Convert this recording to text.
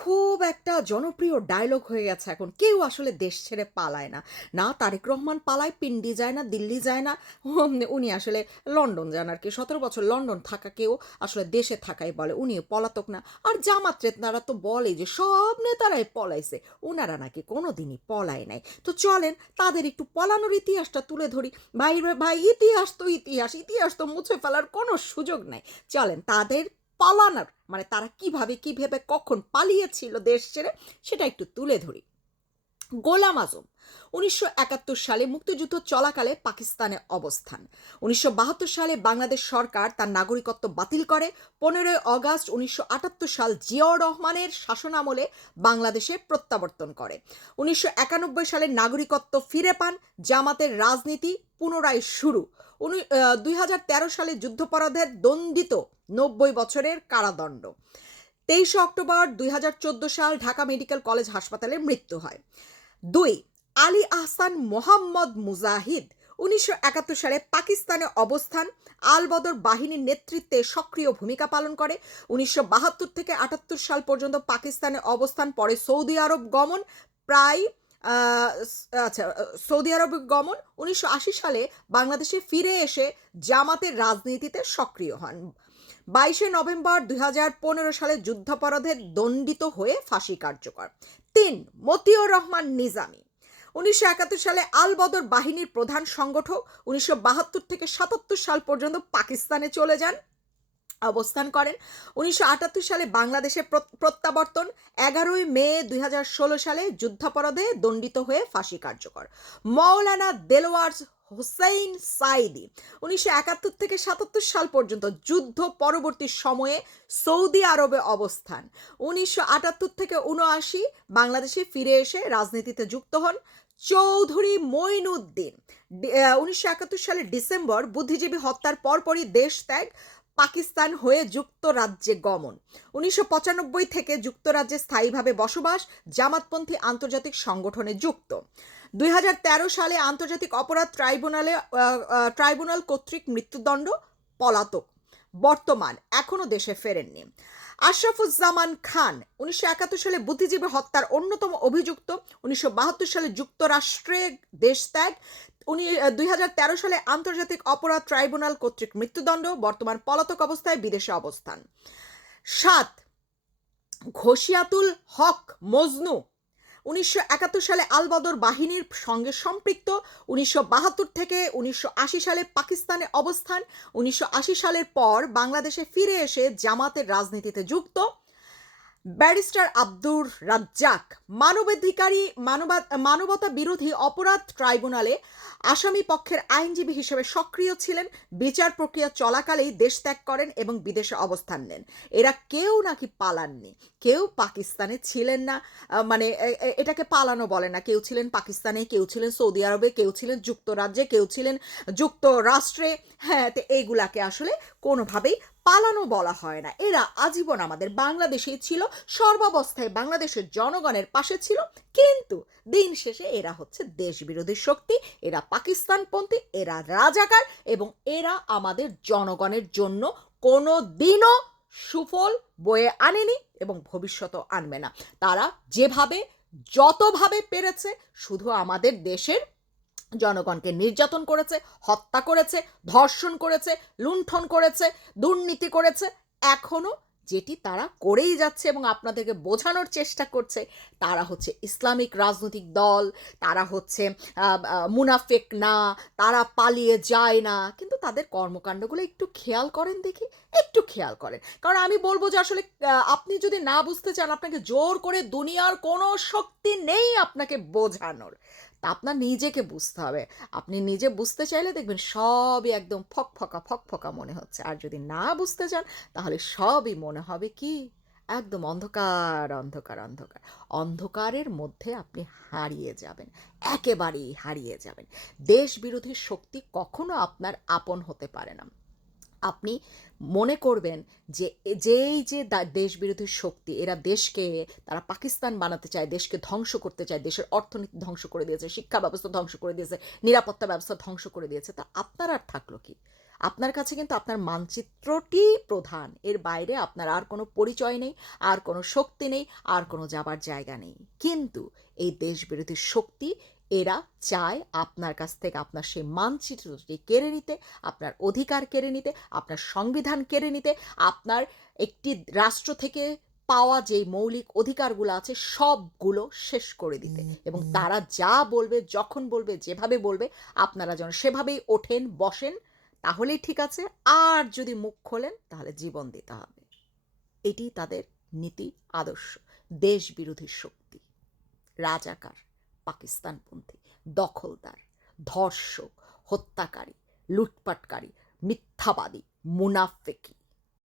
খুব একটা জনপ্রিয় ডায়লগ হয়ে গেছে এখন। কেউ আসলে দেশ ছেড়ে পালায় না। না তারেক রহমান পালায়, পিন্ডি যায় না, দিল্লি যায় না উনি আসলে লন্ডন যান আর কি। সতেরো বছর লন্ডন থাকাকেও আসলে দেশে থাকাই বলে, উনিও পলাতক না। আর জামাত নেতারা তো বলে যে সব নেতারাই পলাইছে ওনারা নাকি কোনো দিনই পলায় নাই। তো চলেন তাদের একটু পলানোর ইতিহাসটা তুলে ধরি। ভাই ভাই, ইতিহাস তো ইতিহাস ইতিহাস তো মুছে ফেলার কোনো সুযোগ নাই। চলেন তাদের পালানোর মানে তারা কীভাবে কীভাবে কখন পালিয়েছিল দেশ ছেড়ে সেটা একটু তুলে ধরি। গোলাম আজম, উনিশশো একাত্তর সালে মুক্তিযুদ্ধ চলাকালে পাকিস্তানে অবস্থান। উনিশশো বাহাত্তর সালে বাংলাদেশ সরকার তার নাগরিকত্ব বাতিল করে। পনেরোই অগাস্ট উনিশশো আটাত্তর সাল জিয়াউর রহমানের শাসনামলে বাংলাদেশে প্রত্যাবর্তন করে। উনিশশো একানব্বই সালে নাগরিকত্ব ফিরে পান, জামাতের রাজনীতি পুনরায় শুরু। উনি দুই হাজার তেরো সালে যুদ্ধপরাধের দণ্ডিত নব্বই বছরের কারাদণ্ড। তেইশে অক্টোবর দুই হাজার চোদ্দ সাল ঢাকা মেডিকেল কলেজ হাসপাতালে মৃত্যু হয়। দুই, আলী আহসান মোহাম্মদ মুজাহিদ, উনিশশো একাত্তর সালে পাকিস্তানে অবস্থান আলবদর বাহিনীর নেতৃত্বে সক্রিয় ভূমিকা পালন করে। উনিশশো বাহাত্তর থেকে আটাত্তর সাল পর্যন্ত পাকিস্তানে অবস্থান, পরে সৌদি আরব গমন, প্রায় আচ্ছা সৌদি আরব গমন। উনিশশো আশি সালে বাংলাদেশে ফিরে এসে জামাতের রাজনীতিতে সক্রিয় হন। বাইশে নভেম্বর দুই হাজার পনেরো সালে যুদ্ধাপরাধের দণ্ডিত হয়ে ফাঁসি কার্যকর। তিন মতিউর রহমান নিজামি। উনিশশো একাত্তর সালে আল বদর বাহিনীর প্রধান সংগঠক, উনিশশো বাহাত্তর থেকে সাতাত্তর সাল পর্যন্ত পাকিস্তানে চলে যান, অবস্থান করেন। উনিশশো আটাত্তর সালে বাংলাদেশে প্রত্যাবর্তন, এগারোই মে দুই হাজার ষোলো সালে যুদ্ধাপরাধে দণ্ডিত হয়ে ফাঁসি কার্যকর। মৌলানা দেলোয়ার হোসাইন সাইদি। উনিশশো একাত্তর থেকে সাতাত্তর সাল পর্যন্ত যুদ্ধ পরবর্তী সময়ে সৌদি আরবে অবস্থান। উনিশশো আটাত্তর থেকে উনআশি বাংলাদেশে ফিরে এসে রাজনীতিতে যুক্ত হন চৌধুরী মইনুদ্দিন উনিশশো একাত্তর সালের ডিসেম্বর বুদ্ধিজীবী হত্যার পরপরই দেশ ত্যাগ পাকিস্তান হয়ে যুক্তরাজ্যে গমন। উনিশশো পঁচানব্বই থেকে যুক্তরাজ্যে স্থায়ীভাবে বসবাস জামাতপন্থী আন্তর্জাতিক সংগঠনে যুক্ত। দুই হাজার তেরো সালে আন্তর্জাতিক অপরাধ ট্রাইব্যুনালে ট্রাইব্যুনাল কর্তৃক মৃত্যুদণ্ড, পলাতক। বর্তমান, এখনও দেশে ফেরেননি। আশরাফুজ্জামান খান, উনিশশো একাত্তর সালে বুদ্ধিজীবী হত্যার অন্যতম অভিযুক্ত, উনিশশো বাহাত্তর সালে যুক্তরাষ্ট্রে দেশত্যাগ উনি দুই হাজার তেরো সালে আন্তর্জাতিক অপরাধ ট্রাইব্যুনাল কর্তৃক মৃত্যুদণ্ড, বর্তমান পলাতক অবস্থায় বিদেশে অবস্থান। সাত, ঘোষিয়াতুল হক মজনু, উনিশশো একাত্তর সালে আলবদর বাহিনীর সঙ্গে সম্পৃক্ত, উনিশশো বাহাত্তর থেকে উনিশশো আশি সালে পাকিস্তানে অবস্থান, উনিশশো আশি সালের পর বাংলাদেশে ফিরে এসে জামাতের রাজনীতিতে যুক্ত ব্যারিস্টার আব্দুর রাজ্জাক, মানবাধিকারী, মানবা, মানবতা বিরোধী অপরাধ ট্রাইব্যুনালে আসামি পক্ষের আইনজীবী হিসেবে সক্রিয় ছিলেন। বিচার প্রক্রিয়া চলাকালেই দেশ ত্যাগ করেন এবং বিদেশে অবস্থান নেন। এরা কেউ নাকি পালাননি। কেউ পাকিস্তানে ছিলেন না। মানে এটাকে পালানো বলে না। কেউ ছিলেন পাকিস্তানে, কেউ ছিলেন সৌদি আরবে, কেউ ছিলেন যুক্তরাজ্যে, কেউ ছিলেন যুক্তরাষ্ট্রে। হ্যাঁ তো এইগুলাকে আসলে কোনোভাবেই পালানো বলা হয় না। এরা আজীবন আমাদের বাংলাদেশেই ছিল, সর্বাবস্থায় বাংলাদেশের জনগণের পাশে ছিল, কিন্তু দিন শেষে এরা হচ্ছে দেশ বিরোধী শক্তি, এরা পাকিস্তানপন্থী, এরা রাজাকার, এবং এরা আমাদের জনগণের জন্য কোনো দিনও সুফল বয়ে আনেনি এবং ভবিষ্যতও আনবে না। তারা যেভাবে, যতভাবে পেরেছে, শুধু আমাদের দেশের জনগণকে নির্যাতন করেছে, হত্যা করেছে, ধর্ষণ করেছে, লুণ্ঠন করেছে, দুর্নীতি করেছে। এখনও যেটি তারা করেই যাচ্ছে এবং আপনাদেরকে বোঝানোর চেষ্টা করছে, তারা হচ্ছে ইসলামিক রাজনৈতিক দল, তারা হচ্ছে মুনাফেক না, তারা পালিয়ে যায় না। কিন্তু তাদের কর্মকাণ্ডগুলো একটু খেয়াল করেন দেখি, একটু খেয়াল করেন। কারণ আমি বলব যে আসলে আপনি যদি না বুঝতে চান, আপনাকে জোর করে দুনিয়ার কোনো শক্তি নেই আপনাকে বোঝানোর। তা আপনার নিজেকে বুঝতে হবে। আপনি নিজে বুঝতে চাইলে দেখবেন সবই একদম ফক ফকা ফক ফকা মনে হচ্ছে। আর যদি না বুঝতে চান, তাহলে সবই মনে হবে কি? একদম অন্ধকার অন্ধকার অন্ধকার। অন্ধকারের মধ্যে আপনি হারিয়ে যাবেন। একেবারেই হারিয়ে যাবেন। দেশ বিরোধী শক্তি কখনো আপনার আপন হতে পারে না। আপনি মনে করবেন যে যেই যে দেশ বিরোধী শক্তি, এরা দেশকে, তারা পাকিস্তান বানাতে চায়, দেশকে ধ্বংস করতে চায়, দেশের অর্থনীতি ধ্বংস করে দিয়েছে, শিক্ষা ব্যবস্থা ধ্বংস করে দিয়েছে, নিরাপত্তা ব্যবস্থা ধ্বংস করে দিয়েছে, তা আপনার আর থাকল কি? আপনার কাছে কিন্তু আপনার মানচিত্রটি প্রধান, এর বাইরে আপনার আর কোনো পরিচয় নেই, আর কোনো শক্তি নেই, আর কোনো যাবার জায়গা নেই। কিন্তু এই দেশবিরোধী শক্তি এরা চায় আপনার কাছ থেকে আপনার সেই মানচিত্রটি কেড়ে নিতে আপনার অধিকার কেড়ে নিতে আপনার সংবিধান কেড়ে নিতে আপনার একটি রাষ্ট্র থেকে পাওয়া যে মৌলিক অধিকারগুলো আছে সবগুলো শেষ করে দিতে। এবং তারা যা বলবে যখন বলবে যেভাবে বলবে আপনারা যেন সেভাবেই ওঠেন বসেন তাহলেই ঠিক আছে। আর যদি মুখ খোলেন তাহলে জীবন দিতে হবে। এটি তাদের নীতি আদর্শ দেশ বিরোধী শক্তি। রাজাকার। পাকিস্তানপন্থী দখলদার ধর্ষক হত্যাকারী লুটপাটকারী মিথ্যাবাদী মুনাফেকি।